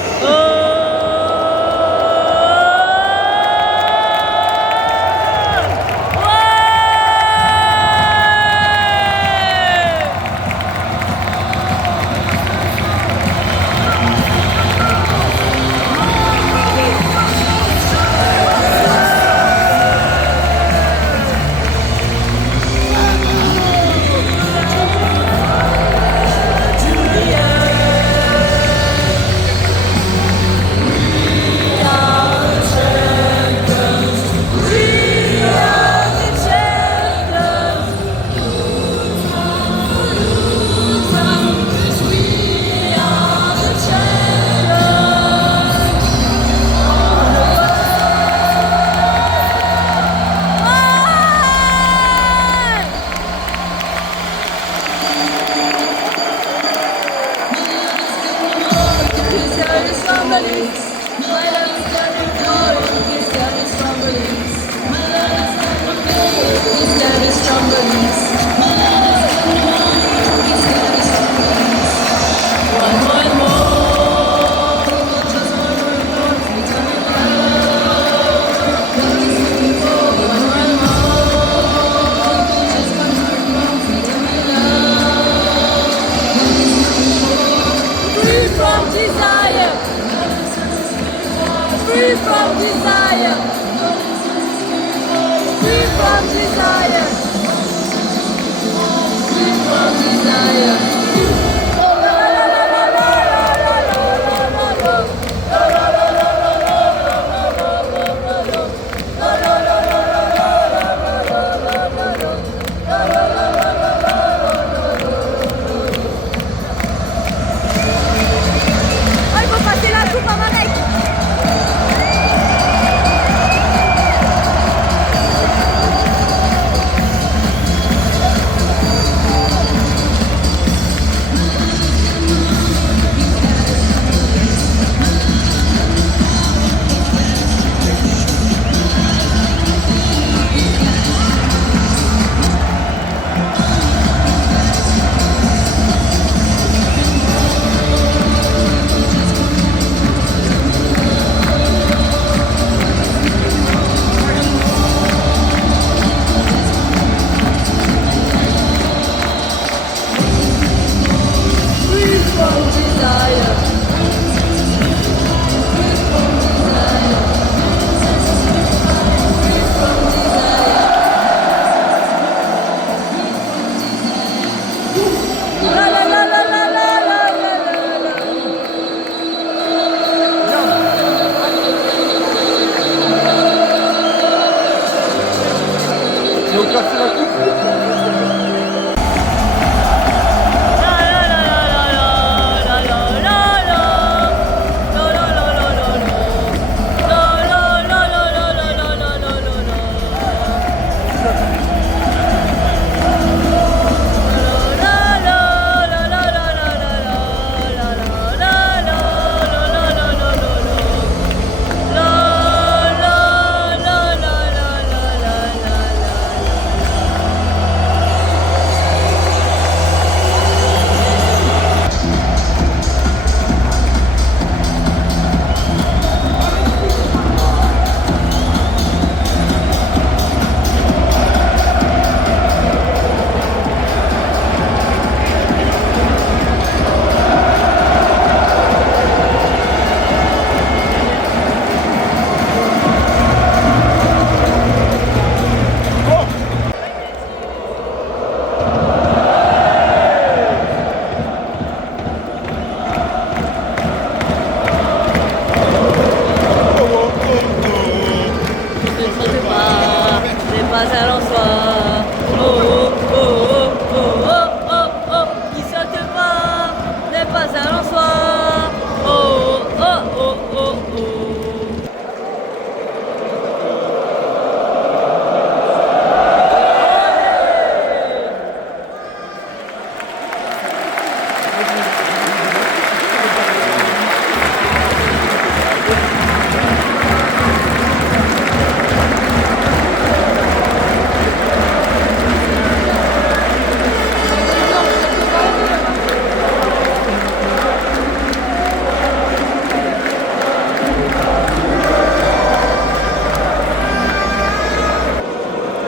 Free from desire. Free from desire. Free from desire. Free from desire. Oh, il faut passer la coupe à Marek.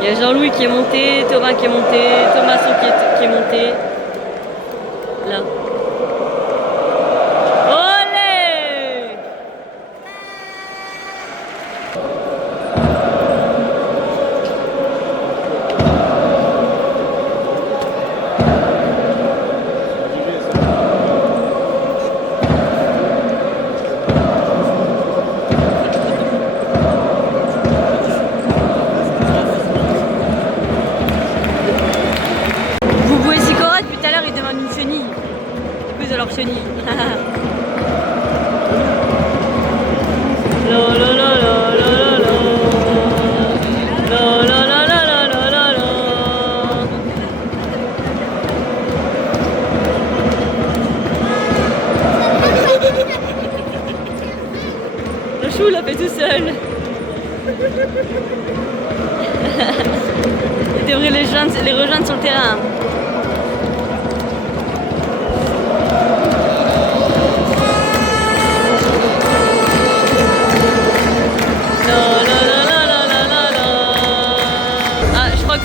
Il y a Jean-Louis qui est monté, Thomas qui est monté, Thomaso qui est monté. Là. Olé! Vous voyez Sicora depuis tout à l'heure, il demande une chenille. De leur chenille. La la la la la la la. La la la la la la la la. Le chou l'a fait tout seul. Il devrait les rejoindre sur le terrain.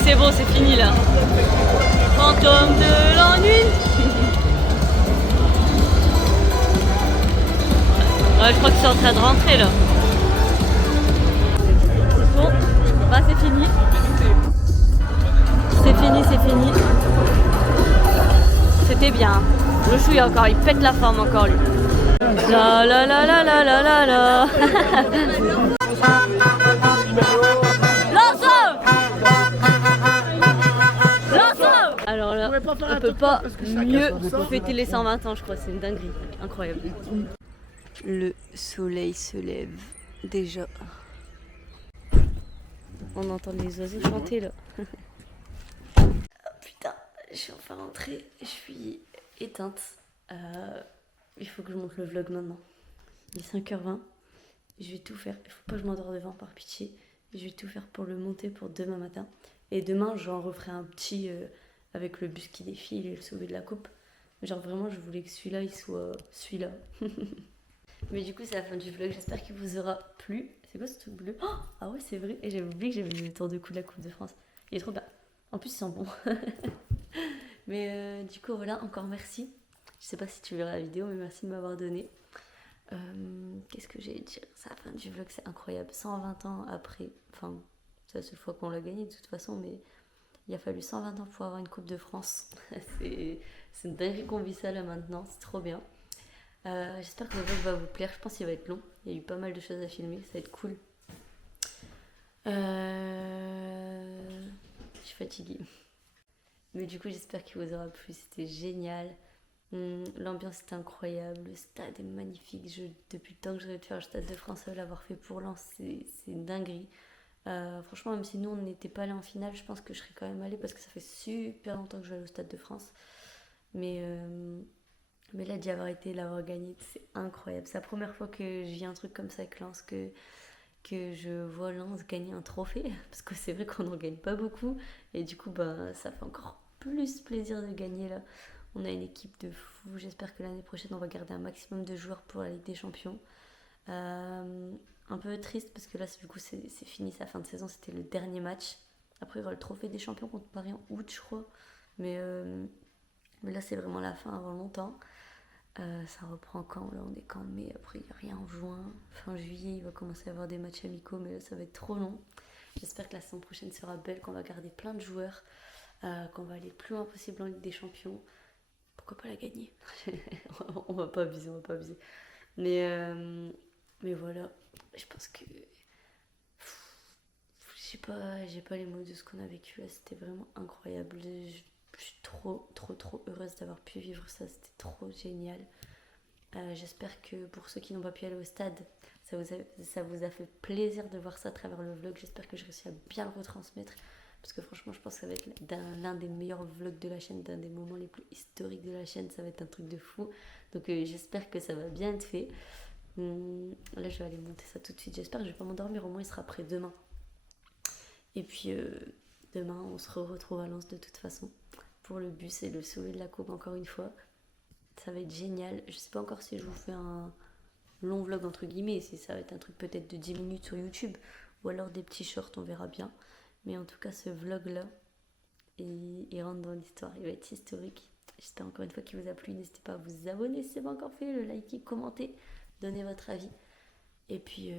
C'est bon, c'est fini là. Fantôme de l'ennui. Ouais, je crois que c'est en train de rentrer là. Bon, bah c'est fini. C'est fini, c'est fini. C'était bien. Le chou il pète la forme encore lui. La la la la la la la la. Alors là, on peut pas mieux fêter les 120 ans, je crois, c'est une dinguerie, incroyable. Le soleil se lève déjà. On entend les oiseaux chanter là. Oh, putain, je suis enfin rentrée, je suis éteinte. Il faut que je monte le vlog maintenant. Il est 5h20, je vais tout faire. Il faut pas que je m'endors devant par pitié. Je vais tout faire pour le monter pour demain matin. Et demain, j'en referai un petit... avec le bus qui défile et le sauver de la coupe. Genre vraiment, je voulais que celui-là, il soit celui-là. Mais du coup, c'est la fin du vlog. J'espère qu'il vous aura plu. C'est quoi ce truc bleu? Oh, ah ouais, c'est vrai. Et j'avais oublié que j'avais le tour de cou de la Coupe de France. Il est trop bien. En plus, il sent bon. Mais du coup, voilà, encore merci. Je sais pas si tu verras la vidéo, mais merci de m'avoir donné. Qu'est-ce que j'ai à dire? C'est la fin du vlog, c'est incroyable. 120 ans après. Enfin, c'est la seule fois qu'on l'a gagné de toute façon, mais... Il a fallu 120 ans pour avoir une Coupe de France. C'est une dinguerie qu'on vit ça là maintenant, c'est trop bien. J'espère que le vlog va vous plaire, je pense qu'il va être long. Il y a eu pas mal de choses à filmer, ça va être cool. Je suis fatiguée. Mais du coup j'espère qu'il vous aura plu, c'était génial. L'ambiance était incroyable, le stade est magnifique. Depuis le temps que je rêvais de faire le Stade de France, l'avoir fait pour Lens, c'est une dinguerie. Franchement, même si nous on n'était pas allés en finale, je pense que je serais quand même allée parce que ça fait super longtemps que je vais aller au Stade de France. Mais là, d'y avoir été, l'avoir gagné, c'est incroyable. C'est la première fois que je vis un truc comme ça avec Lens, que je vois Lens gagner un trophée. Parce que c'est vrai qu'on n'en gagne pas beaucoup. Et du coup, bah, ça fait encore plus plaisir de gagner là. On a une équipe de fous. J'espère que l'année prochaine, on va garder un maximum de joueurs pour la Ligue des Champions. Un peu triste parce que là du coup c'est fini, sa fin de saison, c'était le dernier match. Après il y aura le trophée des champions contre Paris en août je crois, mais là c'est vraiment la fin avant longtemps. Ça reprend quand? Là on est qu'en mai, après il n'y a rien en juin, fin juillet il va commencer à avoir des matchs amicaux, mais là ça va être trop long. J'espère que la saison prochaine sera belle, qu'on va garder plein de joueurs, qu'on va aller le plus loin possible en Ligue des Champions. Pourquoi pas la gagner? on va pas abuser, mais voilà, je pense que j'ai pas les mots de ce qu'on a vécu là, c'était vraiment incroyable. Je suis trop heureuse d'avoir pu vivre ça, c'était trop génial. J'espère que pour ceux qui n'ont pas pu aller au stade, ça vous a fait plaisir de voir ça à travers le vlog. J'espère que j'ai réussi à bien le retransmettre, parce que franchement je pense que ça va être l'un des meilleurs vlogs de la chaîne, d'un des moments les plus historiques de la chaîne. Ça va être un truc de fou, donc j'espère que ça va bien être fait. Là je vais aller monter ça tout de suite, j'espère que je vais pas m'endormir, au moins il sera prêt demain. Et puis demain on se retrouve à Lens de toute façon pour le bus et le sauver de la coupe encore une fois. Ça va être génial. Je sais pas encore si je vous fais un long vlog entre guillemets, si ça va être un truc peut-être de 10 minutes sur YouTube ou alors des petits shorts, on verra bien. Mais en tout cas, ce vlog-là, il rentre dans l'histoire, il va être historique. J'espère encore une fois qu'il vous a plu. N'hésitez pas à vous abonner si ce n'est pas encore fait, le liker, commenter, donner votre avis. Et puis,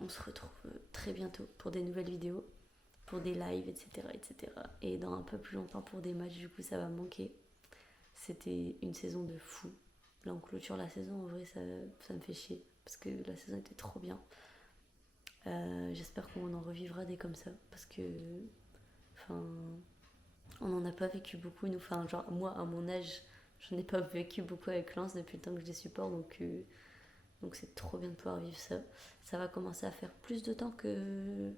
on se retrouve très bientôt pour des nouvelles vidéos, pour des lives, etc., etc. Et dans un peu plus longtemps pour des matchs, du coup, ça va me manquer. C'était une saison de fou. Là, on clôture la saison, en vrai, ça me fait chier, parce que la saison était trop bien. J'espère qu'on en revivra des comme ça, parce que... Enfin... On n'en a pas vécu beaucoup, nous. Enfin, genre, moi, à mon âge, je n'ai pas vécu beaucoup avec Lens depuis le temps que je les supporte, donc c'est trop bien de pouvoir vivre ça. Ça va commencer à faire plus de temps que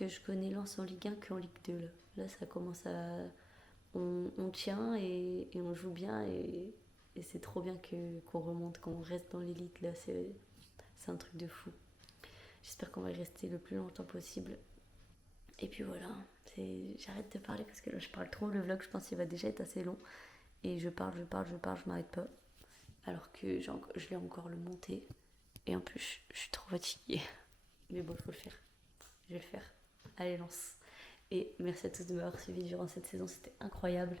je connais Lens en Ligue 1 qu'en Ligue 2. Là ça commence à... On tient et on joue bien et c'est trop bien qu'on remonte, qu'on reste dans l'élite. Là, c'est un truc de fou. J'espère qu'on va y rester le plus longtemps possible. Et puis voilà, j'arrête de parler parce que là je parle trop. Le vlog, je pense qu'il va déjà être assez long. Et je parle, je m'arrête pas. Alors que je l'ai encore le monté. Et en plus, je suis trop fatiguée. Mais bon, il faut le faire. Je vais le faire. Allez, lance. Et merci à tous de m'avoir suivi durant cette saison, c'était incroyable.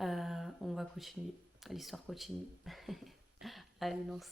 On va continuer. L'histoire continue. Allez, lance.